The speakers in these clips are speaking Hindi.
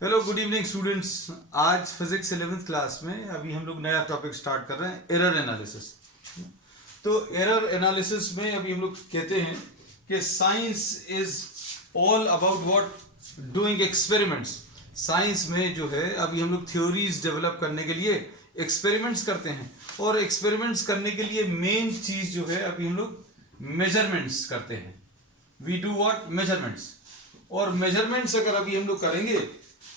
Hello good evening students. आज फिजिक्स 11th क्लास में अभी हम लोग नया टॉपिक स्टार्ट कर रहे हैं, एरर एनालिसिस। तो एरर एनालिसिस में अभी हम लोग कहते हैं कि science is all about what doing experiments. Science में जो है अभी हम लोग थ्योरीज डेवलप करने के लिए एक्सपेरिमेंट्स करते हैं, और एक्सपेरिमेंट्स करने के लिए मेन चीज जो है अभी हम लोग मेजरमेंट्स करते हैं। We do what measurements. और मेजरमेंट्स अगर अभी हम लोग करेंगे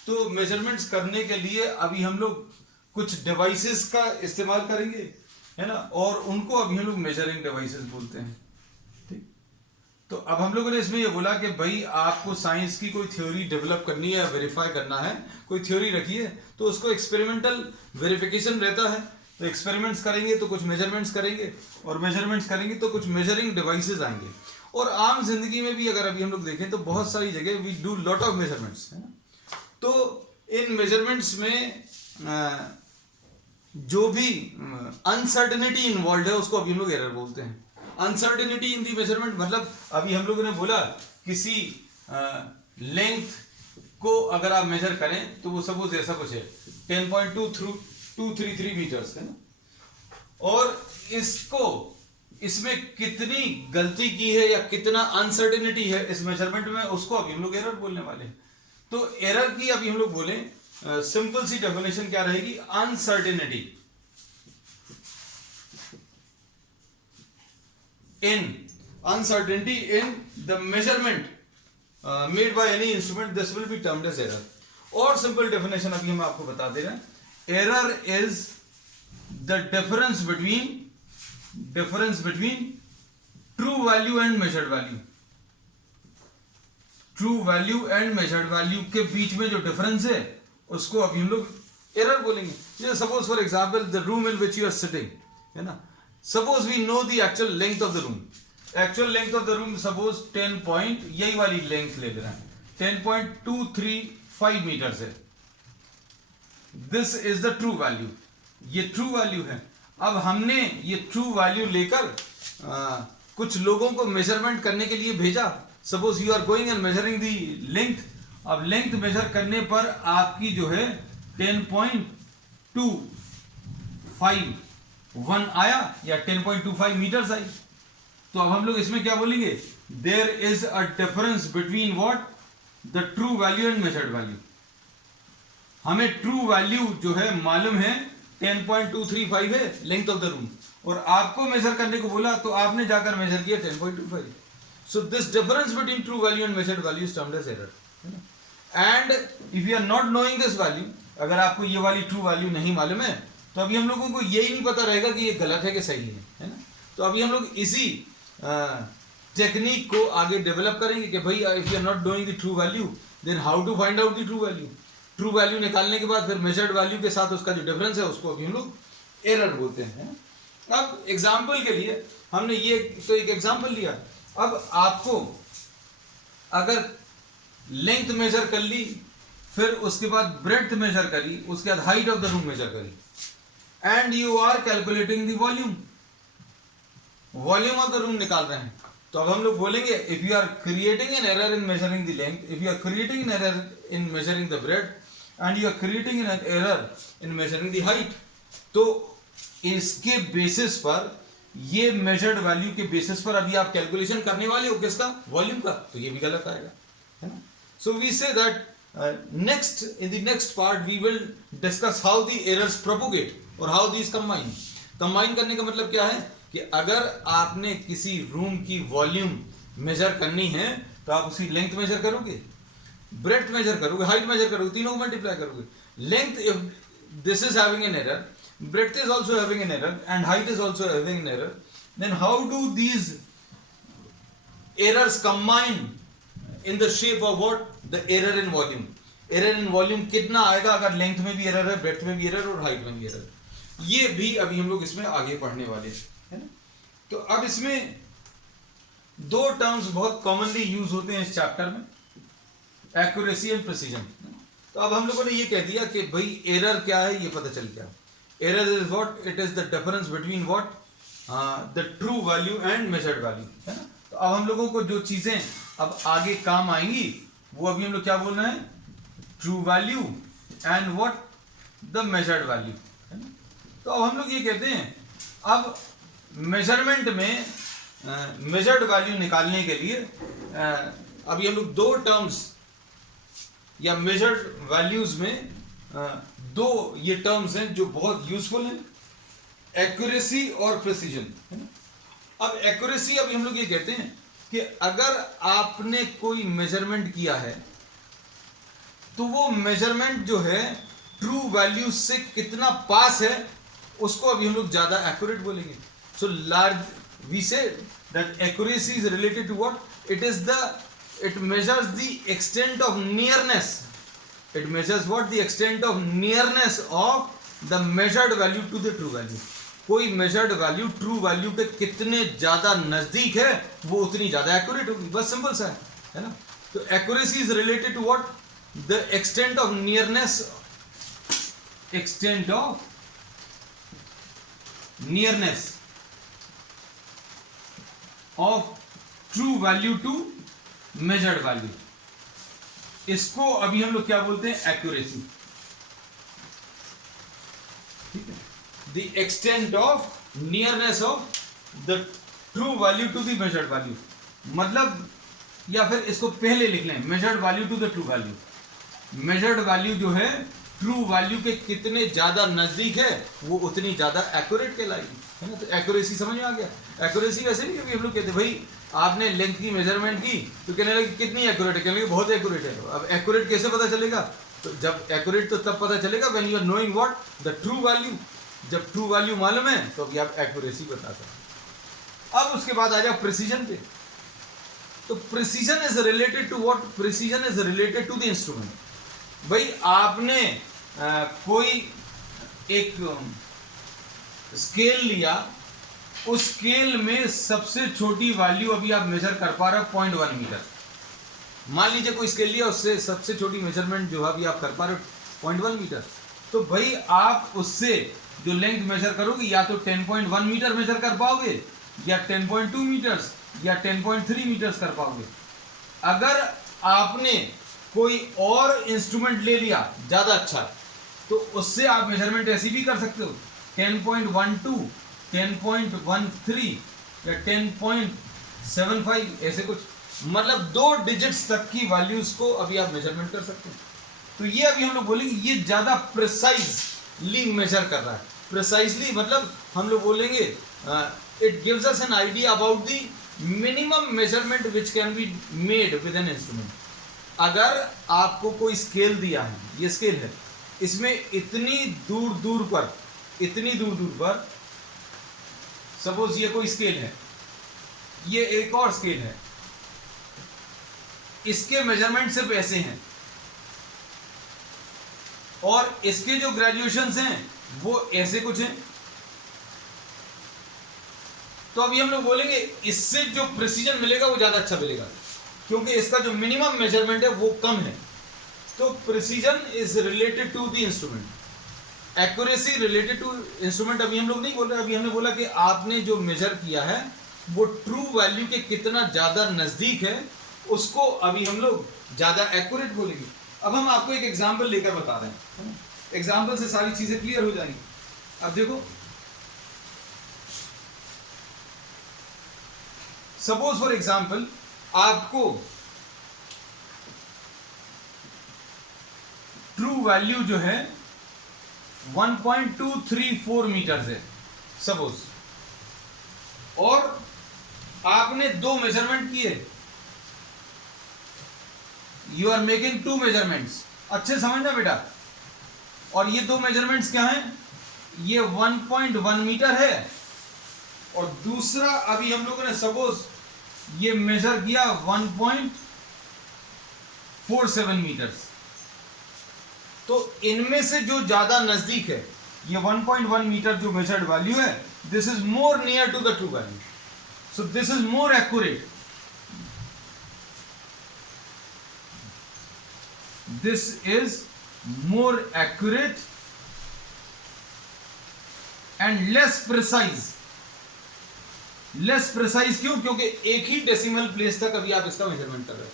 तो मेजरमेंट्स करने के लिए अभी हम लोग कुछ डिवाइसेस का इस्तेमाल करेंगे, है ना, और उनको अभी हम लोग मेजरिंग डिवाइसेस बोलते हैं। ठीक। तो अब हम लोगों ने इसमें ये बोला कि भाई आपको साइंस की कोई थ्योरी डेवलप करनी है या वेरीफाई करना है, कोई थ्योरी रखी है तो उसको एक्सपेरिमेंटल वेरिफिकेशन रहता है। तो एक्सपेरिमेंट्स करेंगे तो कुछ मेजरमेंट्स करेंगे, और मेजरमेंट्स करेंगे तो कुछ मेजरिंग डिवाइसेस आएंगे। और आम जिंदगी में भी अगर अभी हम लोग देखें तो बहुत सारी जगह we do lot of measurements, है ना। तो इन मेजरमेंट्स में जो भी अनसर्टेनिटी इन्वॉल्व है उसको अभी हम लोग एरर बोलते हैं। अनसर्टेनिटी इन दी मेजरमेंट मतलब अभी हम लोगों ने बोला किसी लेंथ को अगर आप मेजर करें तो वो सपोज ऐसा कुछ है 10.233 मीटर्स, है ना, और इसमें कितनी गलती की है या कितना अनसर्टेनिटी है इस मेजरमेंट में, उसको अभी हम लोग एरर बोलने वाले हैं। तो एरर की अभी हम लोग बोले सिंपल सी डेफिनेशन क्या रहेगी, uncertainty in the measurement made by any instrument, this will be termed as error. और सिंपल डेफिनेशन अभी हम आपको बता दे रहे हैं, error is the difference between true value and measured value. True value and measured value के बीच में जो डिफरेंस है उसको अभी हम लोग एरर बोलेंगे। जैसे suppose for example the room in which you are sitting, है ना, suppose we know the actual length of the room. Actual length of the room suppose 10 point, यही वाली लेंथ ले रहे हैं, 10.235 मीटर है। This is the true value, ये ट्रू वैल्यू है। अब हमने ये ट्रू वैल्यू लेकर कुछ लोगों को मेजरमेंट करने के लिए भेजा। Suppose you are going and measuring the length. अब लेंथ मेजर करने पर आपकी जो है 10.251 आया या 10.25 मीटर्स आई। तो अब हम लोग इसमें क्या बोलेंगे, there is a difference between what the true value and measured value. हमें ट्रू वैल्यू जो है मालूम है 10.235 है लेंथ ऑफ द रूम, और आपको मेजर करने को बोला तो आपने जाकर मेजर किया 10.25। So this difference between true value and measured value is termed as error. And if you are not knowing this value, अगर आपको ये वाली true value नहीं मालूम है तो अभी हम लोगों को यही नहीं पता रहेगा कि ये गलत है कि सही है ना। तो अभी हम लोग इसी टेक्निक को आगे डेवलप करेंगे कि भाई if you are not knowing the true value, then how to find out the true value. True value निकालने के बाद फिर मेजर्ड वैल्यू के साथ उसका जो डिफरेंस है उसको अभी हम लोग एरर बोलते हैं। अब एग्जाम्पल के लिए हमने ये तो एक एग्जाम्पल लिया। अब आपको अगर लेंथ मेजर कर ली, फिर उसके बाद ब्रेड्थ मेजर करी, उसके बाद height of the room measure करी, and you are calculating the volume of the room निकाल रहे हैं, तो अब हम लोग बोलेंगे if you are creating an error in measuring the length, if you are creating an error in measuring the breadth, and you are creating an error in measuring the height, तो इसके बेसिस पर, ये मेजर्ड वैल्यू के बेसिस पर अभी आप कैलकुलेशन करने वाले हो किसका, वॉल्यूम का, तो ये भी गलत आएगा, है ना। So we say that next in the next part we will discuss how the errors propagate और हाउ दीज कंबाइन। कंबाइन करने का मतलब क्या है कि अगर आपने किसी रूम की वॉल्यूम मेजर करनी है तो आप उसकी लेंथ मेजर करोगे, ब्रेड्थ मेजर करोगे, हाइट मेजर करोगे, तीनों को मल्टीप्लाई करोगे। Length if this is having an error, breadth is also having an error, and height is also having an error, then how do these errors combine in the shape of what, the error in volume. error in volume कितना आएगा अगर length में भी error है, breadth में भी error और height में भी error, ये भी अभी हम लोग इसमें आगे पढ़ने वाले हैं, है ना। तो अब इसमें दो टर्म्स बहुत कॉमनली यूज होते हैं इस चैप्टर में, एक्यूरेसी एंड प्रिसीजन। तो अब हम लोगों ने ये कह दिया कि भाई एरर क्या है, ये पता चल गया। Error is what? It is the difference between what? The true value and measured value, है ना। तो अब हम लोगों को जो चीजें अब आगे काम आएंगी वो अभी हम लोग क्या बोल रहे हैं, true value and what the measured value, है ना। तो अब हम लोग ये कहते हैं, अब मेजरमेंट में मेजर्ड वैल्यू निकालने के लिए अभी हम लोग दो टर्म्स या मेजर्ड वैल्यूज में दो ये टर्म्स हैं जो बहुत यूजफुल हैं, एक्यूरेसी और प्रिसीजन, है ना। अब एक्यूरेसी, अभी हम लोग ये कहते हैं कि अगर आपने कोई मेजरमेंट किया है तो वो मेजरमेंट जो है ट्रू वैल्यू से कितना पास है, उसको अभी हम लोग ज्यादा एक्यूरेट बोलेंगे। So large we say that accuracy is related to what, it measures the extent of nearness, it measures what, the extent of nearness of the measured value to the true value। कोई measured value true value के कितने ज्यादा नजदीक है वो उतनी ज्यादा एक्यूरेट होगी, बस सिंपल सा है ना। तो accuracy is related to what, the extent of nearness, extent of nearness of true value to measured value, इसको अभी हम लोग क्या बोलते हैं, एक्यूरेसी, ठीक है। The extent of nearness of the true value to the measured value, मतलब, या फिर इसको पहले लिख लें, measured value to the true value. Measured value जो है ट्रू वैल्यू के कितने ज्यादा नजदीक है वो उतनी ज्यादा एक्यूरेट कहलाएगी, है ना। तो एक्यूरेसी समझ में आ गया। एक्यूरेसी वैसे नहीं कि हम लोग कहते भाई आपने लेंथ की मेजरमेंट की तो कहने लगे कितनी एक्यूरेट है, कहने लगे बहुत एक्यूरेट है। अब एक्यूरेट कैसे पता चलेगा, तो जब एक्यूरेट तो तब पता चलेगा when you are knowing what, the true value. जब ट्रू वैल्यू मालूम है तो अभी आप एक्यूरेसी बता सकते। अब उसके बाद आ जाओ प्रिसीजन पे। तो precision is related to what, precision is related to the instrument. भाई आपने कोई एक स्केल लिया, उस स्केल में सबसे छोटी वैल्यू अभी आप मेजर कर पा रहे हो 0.1 मीटर। मान लीजिए कोई स्केल लिया, उससे सबसे छोटी मेजरमेंट जो है अभी आप कर पा रहे हो 0.1 मीटर। तो भाई आप उससे जो लेंथ मेजर करोगे या तो 10.1 मीटर मेजर कर पाओगे या 10.2 मीटर्स या 10.3 मीटर्स कर पाओगे। अगर आपने कोई और इंस्ट्रूमेंट ले लिया ज्यादा अच्छा, तो उससे आप मेजरमेंट ऐसी भी कर सकते हो 10.12, 10.13 या 10.75, ऐसे कुछ, मतलब 2 डिजिट्स तक की वैल्यूज को अभी आप मेजरमेंट कर सकते हैं। तो ये अभी हम लोग बोलेंगे ये ज्यादा प्रिसाइजली मेजर कर रहा है। प्रिसाइजली मतलब हम लोग बोलेंगे it gives us an idea about the minimum measurement which can be made with an instrument. अगर आपको कोई स्केल दिया है, ये स्केल है, इसमें इतनी दूर दूर पर सपोज ये कोई स्केल है, ये एक और स्केल है, इसके मेजरमेंट सिर्फ ऐसे हैं और इसके जो ग्रेजुएशंस हैं वो ऐसे कुछ हैं। तो अभी हम लोग बोलेंगे इससे जो प्रिसीजन मिलेगा वो ज्यादा अच्छा मिलेगा, क्योंकि इसका जो मिनिमम मेजरमेंट है वो कम है। तो precision is related to the instrument, accuracy related to instrument. अभी हम लोग नहीं बोल रहे, अभी हमने बोला कि आपने जो मेजर किया है वो ट्रू वैल्यू के कितना ज्यादा नजदीक है, उसको अभी हम लोग ज्यादा एक्यूरेट बोलेंगे। अब हम आपको एक एग्जांपल लेकर बता रहे हैं, एग्जांपल से सारी चीजें क्लियर हो जाएंगी। अब देखो, सपोज फॉर एग्जांपल आपको ट्रू वैल्यू जो है 1.234 मीटर्स है सपोज, और आपने 2 मेजरमेंट किए, यू आर मेकिंग 2 मेजरमेंट्स, अच्छे समझना बेटा। और ये 2 मेजरमेंट्स क्या हैं, ये 1.1 मीटर है और दूसरा अभी हम लोगों ने सपोज ये मेजर किया 1.47 मीटर्स। तो इनमें से जो ज्यादा नजदीक है, ये 1.1 मीटर जो मेजर्ड वैल्यू है, this is more near to the true value, so this is more accurate, this is more accurate and less precise. Less precise क्यों? क्योंकि एक ही डेसिमल प्लेस तक अभी आप इसका मेजरमेंट कर रहे हो।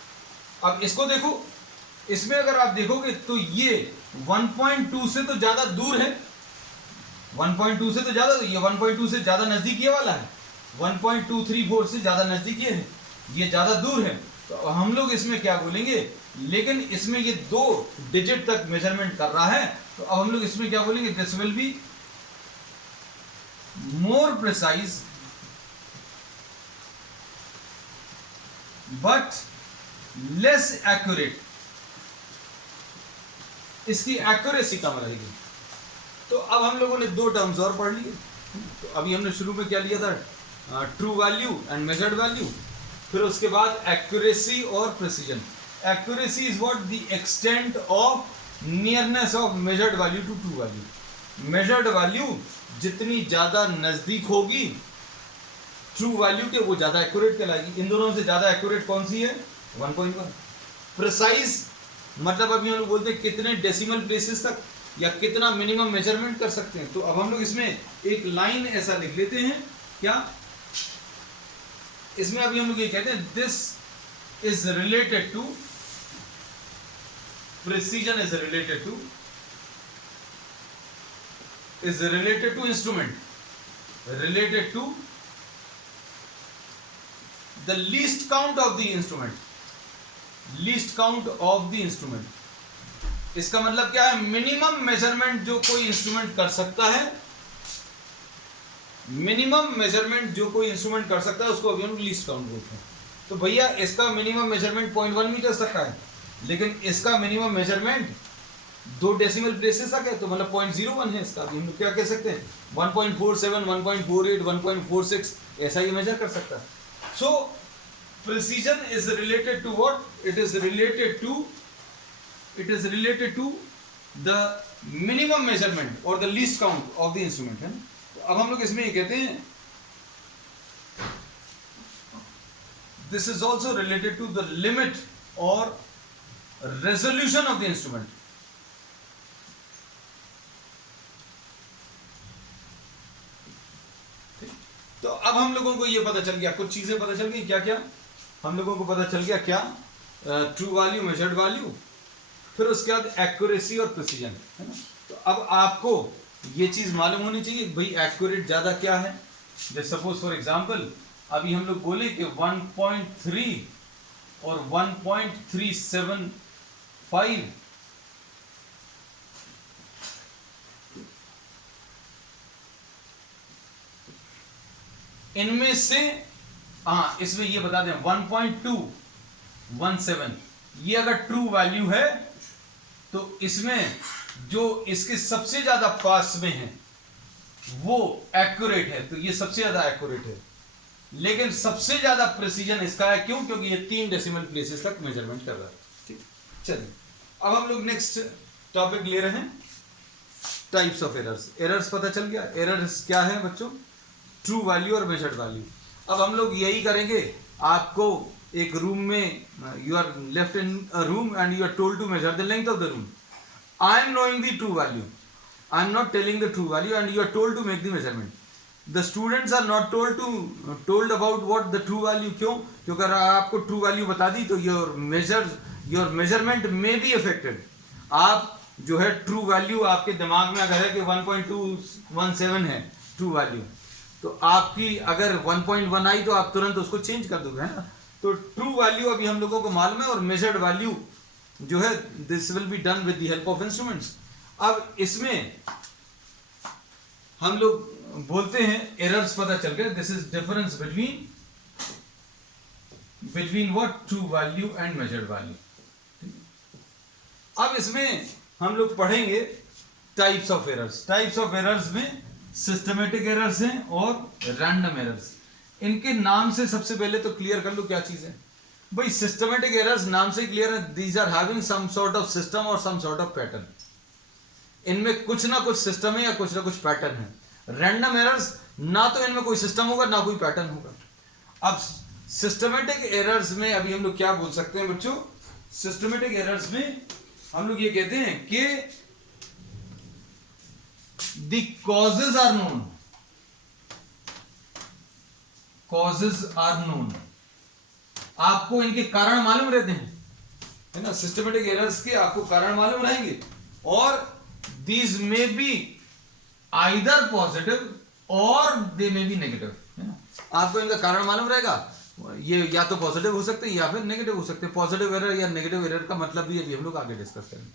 अब इसको देखो, इसमें अगर आप देखोगे तो ये 1.2 से तो ज्यादा दूर है, 1.2 से तो ज्यादा, ये 1.2 से ज्यादा नजदीक ये वाला है, 1.234 से ज्यादा नजदीक ये ज्यादा दूर है। तो हम लोग इसमें क्या बोलेंगे, लेकिन इसमें ये 2 डिजिट तक मेजरमेंट कर रहा है, तो अब हम लोग इसमें क्या बोलेंगे, this will be more precise but less accurate, इसकी एक्यूरेसी कम रहेगी। तो अब हम लोगों ने 2 टर्म्स और पढ़ लिए। तो अभी हमने शुरू में क्या लिया था, true value and measured value, फिर उसके बाद एक्यूरेसी और precision. Accuracy is what, the extent of nearness of measured value to true value. Measured value जितनी ज्यादा नजदीक होगी ट्रू वैल्यू के, वो ज्यादा एक्यूरेट कहलाएगी। इन दोनों से ज्यादा एक्यूरेट कौन सी है, 1.1। प्रिसाइज मतलब अभी हम लोग बोलते हैं कितने डेसिमल प्लेसेस तक या कितना मिनिमम मेजरमेंट कर सकते हैं। तो अब हम लोग इसमें एक लाइन ऐसा लिख लेते हैं, क्या इसमें अभी हम लोग ये कहते हैं, this is related to, precision is related to instrument, related to the least count of the instrument, least count of the instrument. इसका मतलब क्या है, मिनिमम मेजरमेंट जो कोई इंस्ट्रूमेंट कर सकता है, मिनिमम मेजरमेंट जो कोई इंस्ट्रूमेंट कर सकता है उसको अभी हम लीस्ट काउंट बोलते हैं। तो भैया इसका मिनिमम मेजरमेंट 0.1 मीटर तक का है, लेकिन इसका मिनिमम मेजरमेंट 2 डेसिमल प्लेसेस तक है, तो मतलब 0.01 है इसका। अभी हम लोग क्या कह सकते हैं, 1.47, 1.48, 1.46 ऐसा ही मेजर कर सकता है। So precision is related to what? It is related to the minimum measurement or the least count of the instrument, है ना। तो अब हम लोग इसमें ये कहते हैं, this is also related to the limit or resolution of the instrument। तो अब हम लोगों को ये पता चल गया, कुछ चीजें पता चल गई, क्या क्या हम लोगों को पता चल गया, क्या ट्रू वैल्यू, मेजर्ड वैल्यू, फिर उसके बाद एक्यूरेसी और प्रिसीजन, है ना। तो अब आपको ये चीज मालूम होनी चाहिए भाई एक्यूरेट ज्यादा क्या है। जैसे सपोज फॉर एग्जांपल अभी हम लोग बोले कि 1.3 और 1.375 इनमें से, हाँ इसमें ये बता दें 1.217 ये अगर ट्रू वैल्यू है तो इसमें जो इसके सबसे ज्यादा पास में है वो एक्यूरेट है, तो ये सबसे ज्यादा एक्यूरेट है। लेकिन सबसे ज्यादा प्रिसीजन इसका है, क्यों, क्योंकि ये 3 डेसिमल प्लेसेस तक मेजरमेंट कर रहा है। ठीक, चलिए अब हम लोग नेक्स्ट टॉपिक ले रहे हैं, टाइप्स ऑफ एरर्स। एरर्स पता चल गया, एरर्स क्या है बच्चों, ट्रू वैल्यू और मेजर्ड वैल्यू। अब हम लोग यही करेंगे, आपको एक रूम में, you are left in a room and you are told to measure the length of the room. I am knowing the true value, I am not telling the true value and you are told to make the measurement. The students are not told about what the true value. क्यों, क्योंकि अगर आपको ट्रू वैल्यू बता दी तो योर मेजरमेंट में बी अफेक्टेड। आप जो है ट्रू वैल्यू आपके दिमाग में अगर है कि 1.217 है ट्रू वैल्यू, तो आपकी अगर 1.1 आई तो आप तुरंत उसको चेंज कर दोगे, है ना। तो ट्रू वैल्यू अभी हम लोगों को मालूम है, और मेजर्ड वैल्यू जो है this will be done with the help of instruments. अब इसमें हम लोग बोलते हैं एरर्स पता चल गए, this is difference between what, true value and measured value. अब इसमें हम लोग पढ़ेंगे types of errors. Types of errors में सिस्टमेटिक एरर्स हैं और रैंडम एरर्स। इनके नाम से सबसे पहले तो क्लियर कर लो क्या चीज है भाई। सिस्टमेटिक एरर्स नाम से क्लियर है, these are having some sort of system और सम सॉर्ट ऑफ पैटर्न। इनमें कुछ ना कुछ सिस्टम है या कुछ ना कुछ पैटर्न है। रैंडम एरर्स ना तो इनमें कोई सिस्टम होगा ना कोई पैटर्न होगा। अब सिस्टमेटिक एरर्स में अभी हम लोग क्या बोल सकते हैं बच्चों, सिस्टमेटिक एरर्स में हम लोग ये कहते हैं कि the causes are known, causes are known। आपको इनके कारण मालूम रहते हैं, है ना, सिस्टमेटिक एरर्स के आपको कारण मालूम रहेंगे और these may be either positive और दे मे बी नेगेटिव, है ना। आपको इनका कारण मालूम रहेगा, ये या तो पॉजिटिव हो सकते हैं या फिर नेगेटिव हो सकते हैं। पॉजिटिव एरर या नेगेटिव एरर का मतलब भी अभी हम लोग आगे डिस्कस करेंगे।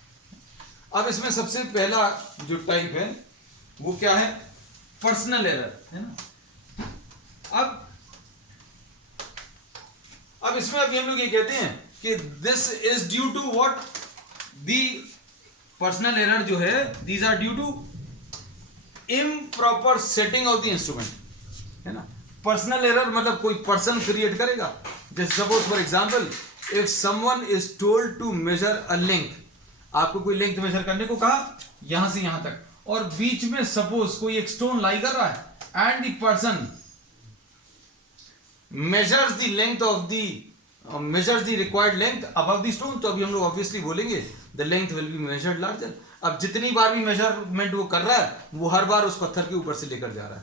अब इसमें सबसे पहला जो टाइप है वो क्या है, पर्सनल एरर, है ना। अब इसमें अभी हम लोग ये कहते हैं कि this is due to what, the personal error जो है these are due to improper setting of the instrument, है ना। पर्सनल एरर मतलब कोई पर्सन क्रिएट करेगा। जैसे suppose for example if someone is told to measure a length, आपको कोई लेंथ मेजर करने को कहा यहां से यहां तक, और बीच में सपोज कोई एक स्टोन लाई कर रहा है and the person measures the length of the measures the required length above the stone, तो अभी हम लोग ऑब्वियसली बोलेंगे the length will be measured larger। अब जितनी बार भी मेजरमेंट वो कर रहा है वो हर बार उस पत्थर के ऊपर से लेकर जा रहा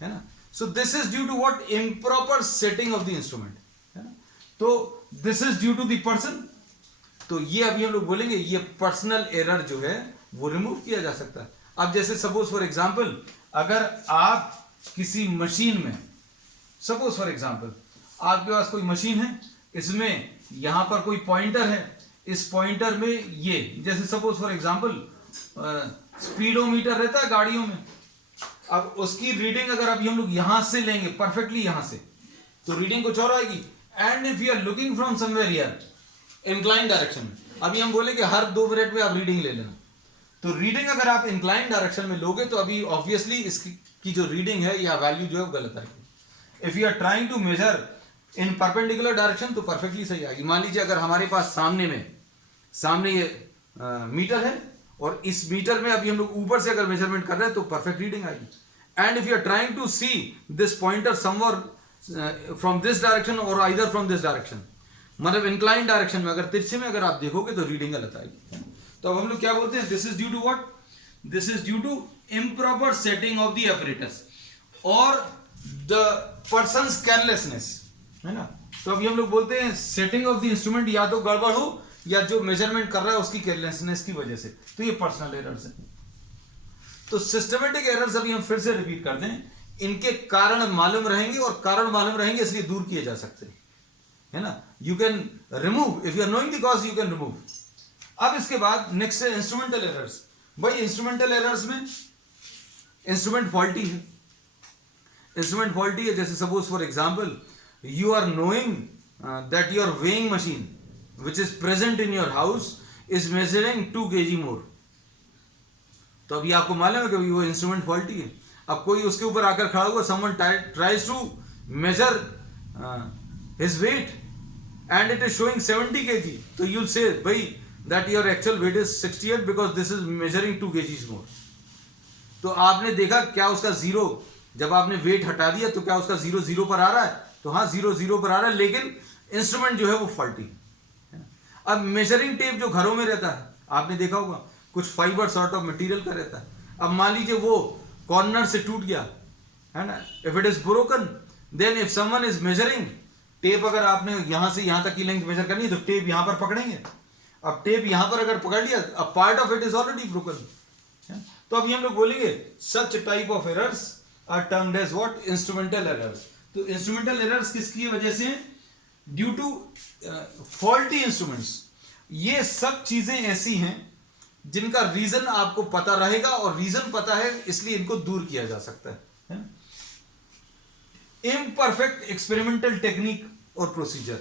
है ना। So this is due to what, improper setting of the instrument, है ना। तो this is due to the person, तो ये अभी हम लोग बोलेंगे ये पर्सनल एरर जो है वो रिमूव किया जा सकता है। अब जैसे सपोज फॉर एग्जांपल अगर आप किसी मशीन में, सपोज फॉर एग्जांपल आपके पास कोई मशीन है, इसमें यहां पर कोई पॉइंटर है, इस पॉइंटर में ये जैसे सपोज फॉर एग्जांपल स्पीडोमीटर रहता है गाड़ियों में, अब उसकी रीडिंग अगर अभी हम लोग यहां से लेंगे परफेक्टली यहां से, तो रीडिंग कुछ और आएगी। And if you are looking from somewhere here incline direction में, अभी हम बोले कि हर 2 मिनट में आप रीडिंग ले लेना, तो रीडिंग अगर आप इंक्लाइन डायरेक्शन में लोगे तो अभी ऑब्वियसली इसकी जो रीडिंग है या वैल्यू जो है वो गलत आएगी। If you are trying to measure in perpendicular direction तो परफेक्टली सही आएगी। मान लीजिए अगर हमारे पास सामने ये मीटर है और इस मीटर में अभी हम लोग ऊपर से अगर मेजरमेंट कर रहे हैं तो परफेक्ट रीडिंग आएगी। And if you are trying to see this pointer somewhere from this direction और आइदर फ्रॉम दिस डायरेक्शन, मतलब इंक्लाइन डायरेक्शन में अगर तिरछे में अगर आप देखोगे तो रीडिंग गलत आएगी। तो अब हम लोग क्या बोलते हैं, this is due to what, this is due to improper setting of the apparatus और द पर्सन्स केयरलेसनेस, है ना। तो अभी हम लोग बोलते हैं सेटिंग ऑफ द इंस्ट्रूमेंट या तो गड़बड़ हो या जो मेजरमेंट कर रहा है उसकी केयरलेसनेस की वजह से, तो ये पर्सनल एरर्स है। तो सिस्टमेटिक एरर्स अभी हम फिर से रिपीट कर दें, इनके कारण मालूम रहेंगे और कारण मालूम रहेंगे इसलिए दूर किए जा सकते हैं, है ना। You can remove if you are knowing the cause, you can remove. अब इसके बाद नेक्स्ट है इंस्ट्रूमेंटल एरर्स। भाई इंस्ट्रूमेंटल एरर्स में इंस्ट्रूमेंट फॉल्टी है, इंस्ट्रूमेंट फॉल्टी है। जैसे suppose for example you are knowing that your weighing machine which is present in your house is measuring 2 kg more, तो अभी आपको मालूम है कि वो इंस्ट्रूमेंट फॉल्टी है। अब कोई उसके ऊपर आकर खड़ा हुआ, someone tries to measure his weight and it is showing 70 kg, तो you'll say भाई that your actual weight is 68 because this is measuring 2 kgs more। तो आपने देखा क्या उसका जीरो, जब आपने वेट हटा दिया तो क्या उसका जीरो जीरो पर आ रहा है, तो हाँ जीरो जीरो पर आ रहा है, लेकिन इंस्ट्रूमेंट जो है वो फॉल्टी। अब मेजरिंग टेप जो घरों में रहता है आपने देखा होगा, कुछ फाइबर सॉर्ट ऑफ मटेरियल का रहता है। अब मान लीजिए वो कॉर्नर से टूट गया, है ना, if it is broken then if someone is measuring tape, अगर आपने यहां से यहां तक की लेंथ मेजर करनी है तो टेप यहां पर पकड़ेंगे। अब टेप यहां पर अगर पकड़ लिया, अब part of it is already broken, तो अभी हम लोग बोलेंगे such type of errors are termed as what, instrumental errors. तो इंस्ट्रूमेंटल एरर्स किसकी वजह से, ड्यू टू फॉल्टी इंस्ट्रूमेंट्स। ये सब चीजें ऐसी हैं जिनका रीजन आपको पता रहेगा और रीजन पता है इसलिए इनको दूर किया जा सकता है। इम्परफेक्ट एक्सपेरिमेंटल टेक्निक और प्रोसीजर,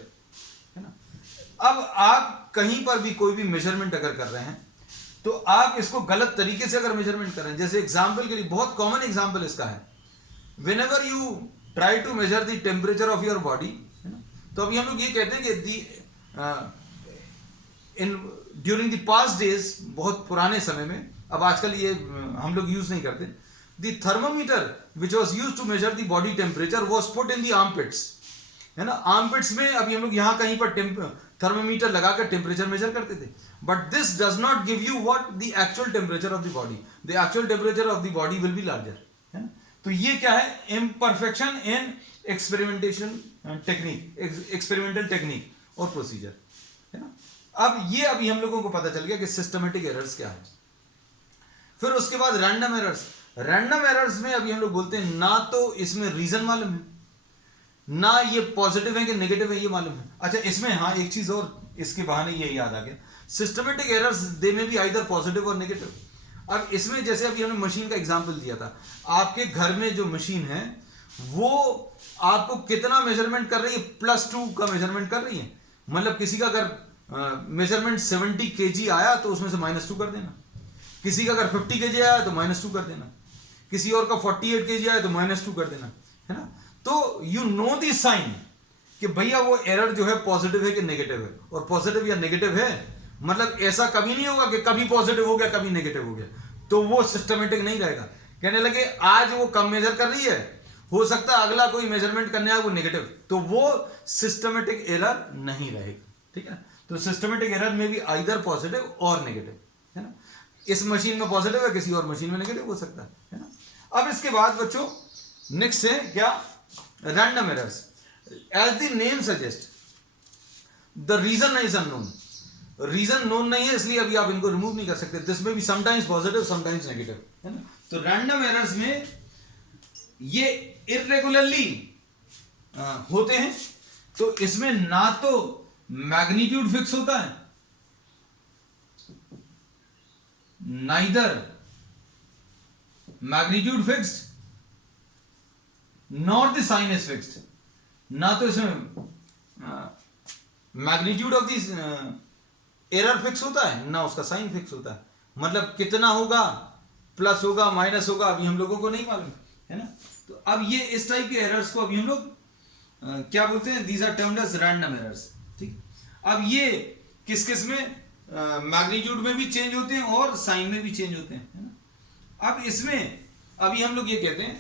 है ना। अब आप कहीं पर भी कोई भी मेजरमेंट अगर कर रहे हैं तो आप इसको गलत तरीके से अगर मेजरमेंट कर रहे हैं, जैसे एग्जाम्पल के लिए बहुत कॉमन एग्जाम्पल इसका है, whenever you try to measure the temperature of your body, है ना, तो अभी हम लोग ये कहते हैं कि ड्यूरिंग द पास्ट डेज, बहुत पुराने समय में, अब आजकल ये हम लोग यूज नहीं करते, the thermometer which was use to measure the body temperature was put in the armpits, है ना। आर्मपिट्स में अभी हम लोग यहाँ कहीं पर थर्मोमीटर लगाकर टेम्परेचर मेजर करते थे, but this does not give you what the actual temperature of the body, the actual temperature of the body will be larger, है ना। तो ये क्या है, imperfection in experimentation technique, experimental technique और प्रोसीजर, है ना। अब ये अभी हम लोगों को पता चल गया कि सिस्टमेटिक एरर्स क्या है। फिर उसके बाद रैंडम एरर्स। रैंडम एरर्स में अभी हम लोग बोलते हैं ना तो इसमें रीजन मालूम है, ना ये पॉजिटिव है कि नेगेटिव है ये मालूम है। अच्छा इसमें हाँ एक चीज और इसके बहाने ये याद आ गया, सिस्टमेटिक एरर्स दे में भी आइदर पॉजिटिव और नेगेटिव। अब इसमें जैसे अभी हमने मशीन का एग्जांपल दिया था, आपके घर में जो मशीन है वो आपको कितना मेजरमेंट कर रही है, +2 का मेजरमेंट कर रही है। मतलब किसी का अगर मेजरमेंट 70 kg आया तो उसमें से -2 कर देना, किसी का अगर 50 kg आया तो -2 कर देना, किसी और का 48 kg आया तो -2 कर देना, है ना। तो यू नो दी साइन कि भैया वो एरर जो है पॉजिटिव है कि नेगेटिव है, और पॉजिटिव या नेगेटिव है मतलब ऐसा कभी नहीं होगा कि कभी पॉजिटिव हो गया कभी नेगेटिव हो गया, तो वो सिस्टमेटिक नहीं रहेगा। कहने लगे आज वो कम मेजर कर रही है, हो सकता है अगला कोई मेजरमेंट करने आए वो नेगेटिव, तो वो सिस्टमेटिक एरर नहीं रहेगा, ठीक है। तो सिस्टमेटिक एरर में भी आइदर पॉजिटिव और नेगेटिव, है ना। इस मशीन में पॉजिटिव है, किसी और मशीन में नेगेटिव हो सकता है ना। अब इसके बाद बच्चों नेक्स्ट है क्या, random errors. As the name suggest the reason is unknown, reason known नहीं है इसलिए अभी आप इनको रिमूव नहीं कर सकते। दिस में भी समटाइम्स पॉजिटिव समटाइम्स नेगेटिव, है ना। तो रैंडम एरर्स में ये इरेगुलरली होते हैं, तो इसमें ना तो मैग्नीट्यूड फिक्स होता है, neither magnitude fixed not the sign is fixed. ना तो इसमें magnitude of this error fix होता है, ना उसका साइन फिक्स होता है। मतलब कितना होगा, प्लस होगा माइनस होगा, अभी हम लोगों को नहीं मालूम, है ना। तो अब ये इस टाइप के एरर्स को अभी हम लोग क्या बोलते हैं, these are termed as random errors, ठीक। अब ये किस किस में, मैग्नीट्यूड में भी चेंज होते हैं और साइन में भी चेंज होते हैं, है ना। अब इसमें अभी हम लोग ये कहते हैं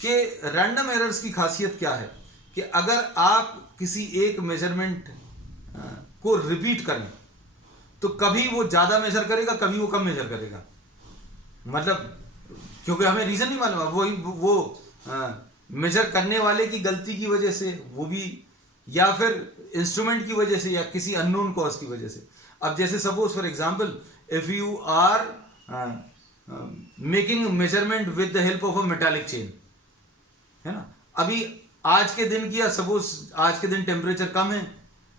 कि रैंडम एरर्स की खासियत क्या है कि अगर आप किसी एक मेजरमेंट को रिपीट करें तो कभी वो ज्यादा मेजर करेगा कभी वो कम मेजर करेगा, मतलब क्योंकि हमें रीजन नहीं मालूम, वो मेजर करने वाले की गलती की वजह से, वो भी या फिर इंस्ट्रूमेंट की वजह से या किसी अननोन कॉज की वजह से। अब जैसे suppose for example if you are making measurement with the help of a metallic chain, है ना। अभी आज के दिन की, या सपोज आज के दिन टेम्परेचर कम है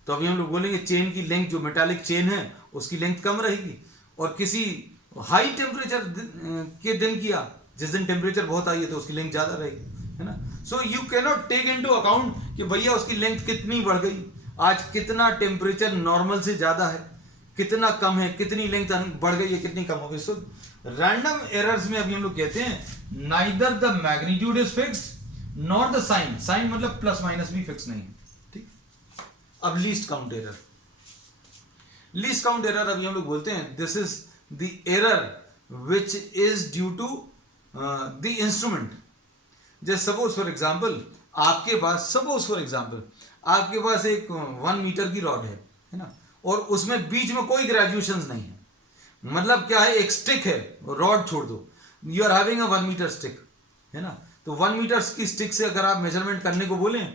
तो अभी हम लोग बोलेंगे चेन की लेंथ, जो मेटालिक चेन है उसकी लेंथ कम रहेगी। और किसी हाई टेम्परेचर के दिन किया, जिस दिन टेम्परेचर बहुत आई है तो उसकी लेंथ ज्यादा रहेगी, है ना। So you can not take into account कि भैया उसकी लेंथ कितनी बढ़ गई, आज कितना टेम्परेचर नॉर्मल से ज्यादा है, कितना कम है, कितनी लेंथ बढ़ गई है, कितनी कम हो गई। सो रैंडम एरर्स में अभी हम लोग कहते हैं neither the magnitude is fixed not the sign, sign मतलब प्लस माइनस भी फिक्स नहीं है, ठीक। अब least count error, least count error अभी हम लोग बोलते हैं this is the error which is due to the instrument. जैसे सपोज फॉर एग्जांपल आपके पास एक 1 मीटर की रॉड है ना, और उसमें बीच में कोई ग्रेजुएशंस नहीं है, मतलब क्या है, एक स्टिक है, रॉड छोड़ दो, you are having a 1 metre stick, है ना। तो 1 मीटर की स्टिक से अगर आप मेजरमेंट करने को बोलें,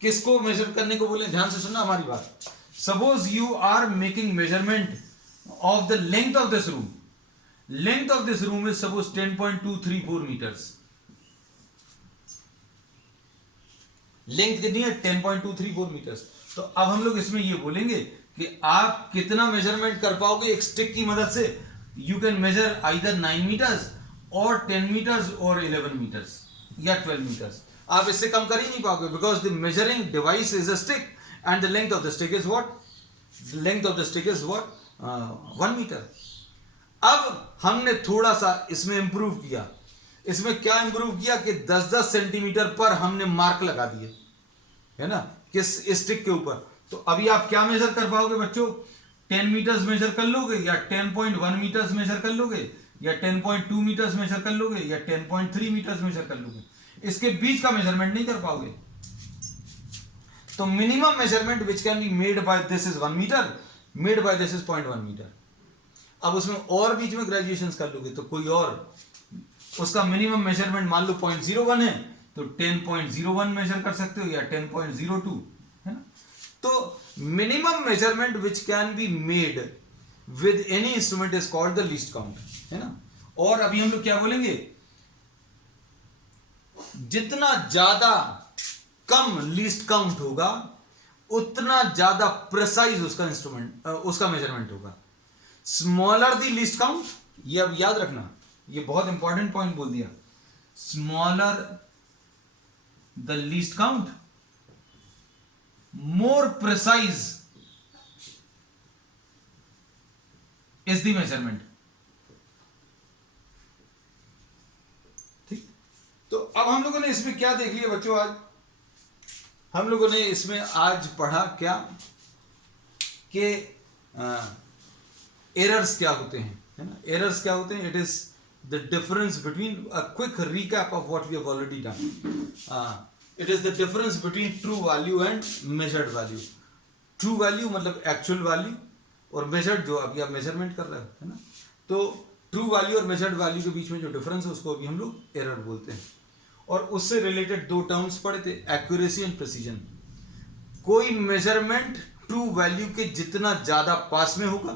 किसको मेजर करने को बोलें, ध्यान से सुनना हमारी बात। Suppose you are making measurement of the length of this room, length of this room is suppose 10.234 metres, length कितनी है 10.234 मीटर्स। तो अब हम लोग इसमें ये बोलेंगे कि आप कितना मेजरमेंट कर पाओगे एक स्टिक की मदद से। You can measure either 9 metres और 10 मीटर्स और 11 मीटर्स या 12 मीटर्स, आप इससे कम कर ही नहीं पाओगे, because the measuring device is a stick and the length of the stick is what, length of the stick is what 1 metre. अब हमने थोड़ा सा इसमें इंप्रूव किया, इसमें क्या इंप्रूव किया कि 10-10 सेंटीमीटर पर हमने मार्क लगा दिए, है ना, किस स्टिक के ऊपर। तो अभी आप क्या मेजर कर पाओगे बच्चों, 10 मीटर्स मेजर कर लोगे, या 10.1 मीटर्स मेजर कर लोगे, या 10.2 मीटर्स मेजर कर लोगे, या 10.3 मीटर्स मेजर कर लोगे, इसके बीच का मेजरमेंट नहीं कर पाओगे। तो minimum measurement which can be made by this is 1 metre, made by this is 0.1 metre. अब उसमें और बीच में ग्रेजुएशंस कर लोगे तो कोई और, उसका मिनिमम मेजरमेंट मान लो 0.01 है तो 10.01 मेजर कर सकते हो, या 10.02, है ना। तो minimum measurement which can be made with any instrument is called the least count, है ना। और अभी हम लोग क्या बोलेंगे, जितना ज्यादा कम लीस्ट काउंट होगा उतना ज्यादा प्रिसाइज उसका इंस्ट्रूमेंट उसका मेजरमेंट होगा। स्मॉलर द लीस्ट काउंट, ये अब याद रखना, ये बहुत इंपॉर्टेंट पॉइंट बोल दिया। Smaller the least count, more precise is the measurement. ठीक, तो अब हम लोगों ने इसमें क्या देख लिया बच्चों, आज हम लोगों ने इसमें आज पढ़ा क्या कि एरर्स क्या होते हैं, है ना। एरर्स क्या होते हैं, it is the difference between, a quick recap of what we have already done. It is the difference between true value and measured value. True value मतलब एक्चुअल वैल्यू, और मेजर्ड जो अभी आप मेजरमेंट कर रहे हो, है ना। तो ट्रू वैल्यू और मेजर्ड वैल्यू के बीच में जो डिफरेंस है उसको अभी हम लोग एरर बोलते हैं। और उससे रिलेटेड दो टर्म्स पढ़े थे, एक्यूरेसी एंड प्रिसीजन। कोई मेजरमेंट ट्रू वैल्यू के जितना ज्यादा पास में होगा,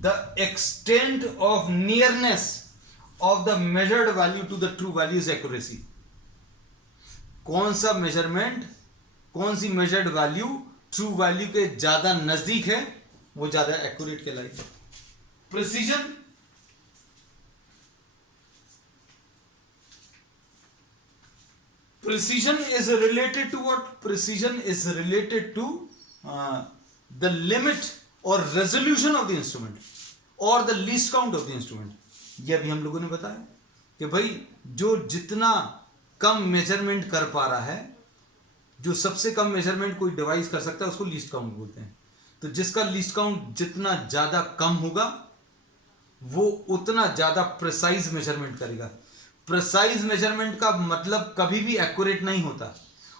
the extent of nearness of the measured value to the true value is accuracy. कौन सा मेजरमेंट, कौन सी मेजर्ड वैल्यू ट्रू वैल्यू के ज्यादा नजदीक है वो ज्यादा एक्यूरेट कहलाएगी। Precision, precision is related to what? Precision is related to the limit or resolution of the instrument or the least count of the instrument. ये अभी हम लोगों ने बताया कि भाई जो जितना कम मेजरमेंट कर पा रहा है, जो सबसे कम मेजरमेंट कोई डिवाइस कर सकता है उसको लीस्ट काउंट बोलते हैं। तो जिसका लीस्ट काउंट जितना ज्यादा कम होगा वो उतना ज्यादा प्रिसाइज मेजरमेंट करेगा। प्रिसाइज मेजरमेंट का मतलब कभी भी एक्यूरेट नहीं होता,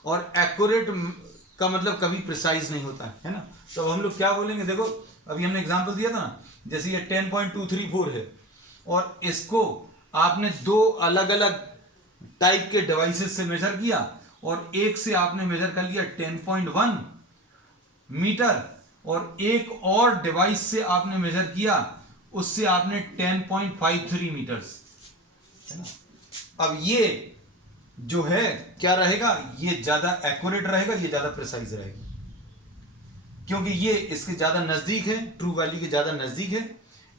और एक्यूरेट का मतलब कभी प्रिसाइज नहीं होता, है ना। तो अब हम लोग क्या बोलेंगे, देखो अभी हमने एग्जांपल दिया था ना, जैसे ये 10.234 है और इसको आपने दो अलग अलग टाइप के डिवाइसेस से मेजर किया, और एक से आपने मेजर कर लिया 10.1 मीटर, और एक और डिवाइस से आपने मेजर किया उससे आपने 10.53 मीटर्स, है ना। अब ये जो है क्या रहेगा, ये ज्यादा एक्यूरेट रहेगा, ये ज्यादा प्रिसाइज रहेगा, क्योंकि ये इसके ज्यादा नजदीक है, ट्रू वैल्यू के ज्यादा नजदीक है,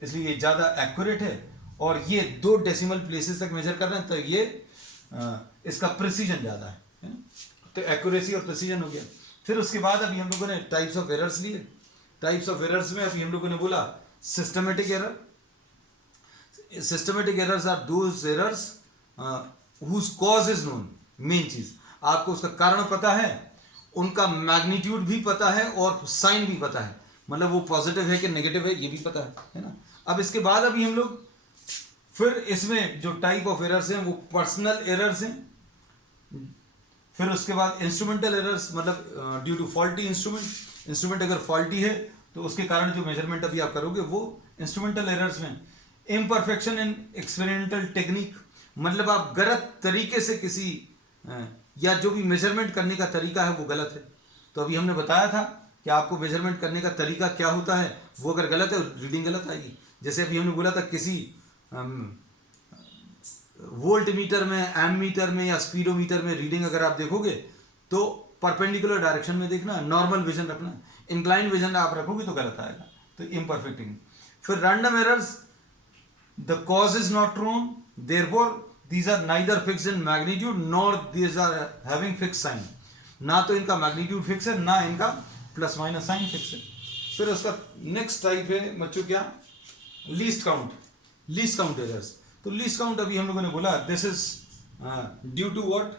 इसलिए ये ज्यादा एक्यूरेट है। और ये 2 डेसिमल प्लेसेस तक मेजर कर रहे हैं, तो ये इसका प्रिसीजन ज्यादा है ना। तो एक्यूरेसी और प्रिसीजन हो गया। फिर उसके बाद अभी हम लोगों ने टाइप्स ऑफ एरर्स लिए। टाइप्स ऑफ एरर्स में अभी हम लोगों ने बोला systematic error. Systematic errors are those errors whose cause is known। Main चीज आपको उसका कारण पता है, उनका मैग्नीट्यूड भी पता है और साइन भी पता है, मतलब वो पॉजिटिव है कि नेगेटिव है ये भी पता है ना। अब इसके बाद अभी हम लोग फिर इसमें जो टाइप ऑफ एरर्स हैं वो पर्सनल एरर्स हैं। फिर उसके बाद इंस्ट्रूमेंटल एरर्स, मतलब due to faulty instrument. Instrument अगर फॉल्टी है तो उसके कारण जो मेजरमेंट अभी आप करोगे वो इंस्ट्रूमेंटल एरर्स में। इम्परफेक्शन इन एक्सपेरिमेंटल टेक्निक, मतलब आप गलत तरीके से किसी या जो भी मेजरमेंट करने का तरीका है वो गलत है। तो अभी हमने बताया था कि आपको मेजरमेंट करने का तरीका क्या होता है, वो अगर गलत है रीडिंग गलत आएगी। जैसे अभी हमने बोला था किसी वोल्ट मीटर में, एम मीटर में या स्पीडोमीटर में रीडिंग अगर आप देखोगे तो परपेंडिकुलर डायरेक्शन में देखना, नॉर्मल विजन रखना। इंक्लाइन विजन आप रखोगे तो गलत आएगा, तो इम्परफेक्टिंग। फिर random errors, the cause is not known, therefore these are neither fixed in magnitude nor these are having fixed sign। ना तो इनका मैग्नीट्यूड फिक्स है ना इनका प्लस माइनस साइन फिक्स है। फिर उसका नेक्स्ट टाइप है बच्चों क्या, least count. Least count errors, तो लीस्ट काउंट अभी हम लोगों ने बोला this is due to what,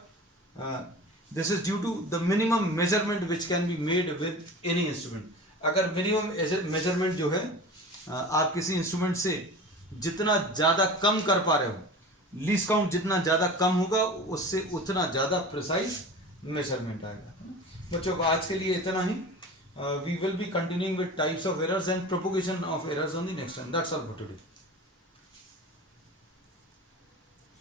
this is due to the minimum measurement which can be made with any instrument. अगर मिनिमम मेजरमेंट जो है आप किसी इंस्ट्रूमेंट से जितना ज्यादा कम कर पा रहे हो, लीस्ट काउंट जितना ज्यादा कम होगा उससे उतना ज्यादा प्रिसाइज मेजरमेंट आएगा। बच्चों को आज के लिए इतना ही। We will be continuing with types of errors and propagation of errors on the next time. That's all for today.